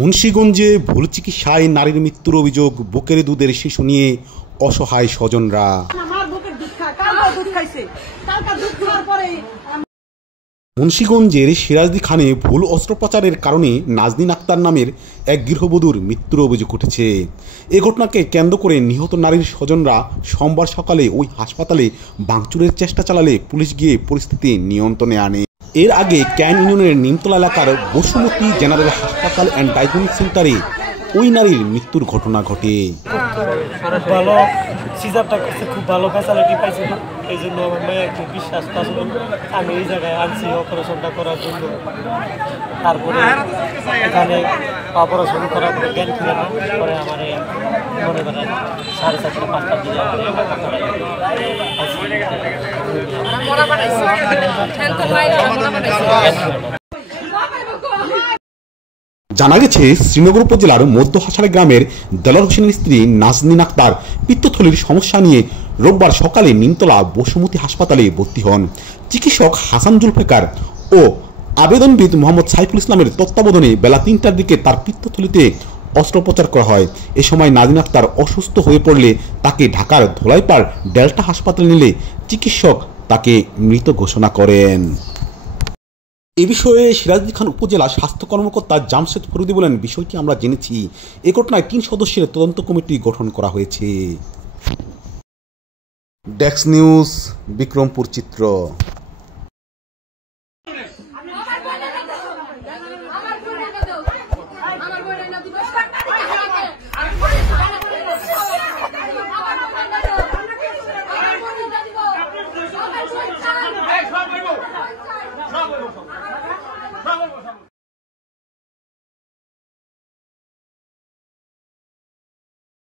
মুন্সিগঞ্জে ভুল চিকিৎসায় নারীর মৃত্যুর অভিযোগ। বুকের দুধের শিশু নিয়ে অসহায় স্বজনরা। মুন্সিগঞ্জের সিরাজদি খানে ভুল অস্ত্রোপচারের কারণে নাজনীন আক্তার নামের এক গৃহবধূর মৃত্যুর অভিযোগ উঠেছে। এ ঘটনাকে কেন্দ্র করে নিহত নারীর স্বজনরা সোমবার সকালে ওই হাসপাতালে ভাঙচুরের চেষ্টা চালালে পুলিশ গিয়ে পরিস্থিতি নিয়ন্ত্রণে আনে। এর আগে ক্যান ইউনিয়নের নিমতলা এলাকার বসুমতী জেনারেল হাসপাতাল অ্যান্ড ডায়াগনস্টিক সেন্টারে ওই নারীর মৃত্যুর ঘটনা ঘটে। ভালো সিজারটা করছে, খুব ভালো ফ্যাসিলিটি পাইছিল, এই জন্য আমার মেয়ে একটু বিশ্বাস পাচ্ছিল আমি এই জায়গায় আনছি অপারেশনটা করার জন্য। তারপরে এখানে অপারেশন করার পরে জ্ঞান ফিরে না পরে আমার মনে করেন 4:30 5টার দিকে জানা গেছে, শ্রীনগর উপজেলার মধ্য হাসাড়া গ্রামের দেলোয়ার হোসেনের স্ত্রী নাজনীন আক্তার পিত্তথলির সমস্যা নিয়ে রোববার সকালে নিমতলা বসুমতী হাসপাতালে ভর্তি হন। চিকিৎসক হাসান জুলফিকার ও আবেদনবিদ মোহাম্মদ সাইফুল ইসলামের তত্ত্বাবধানে বেলা 3টার দিকে তার পিত্তথলিতে অস্ত্রোপচার করা হয়। এ সময় নাজনীন আক্তার অসুস্থ হয়ে পড়লে তাকে ঢাকার ধোলাইপাড় ডেল্টা হাসপাতালে নিলে চিকিৎসক তাকে মৃত ঘোষণা করেন। এ বিষয়ে সিরাজদি খান উপজেলা স্বাস্থ্য কর্মকর্তা জামশেদ ফরিদি বলেন, বিষয়টি আমরা জেনেছি। এ ঘটনায় 3 সদস্যের তদন্ত কমিটি গঠন করা হয়েছে। ডেস্ক নিউজ, বিক্রমপুর চিত্র।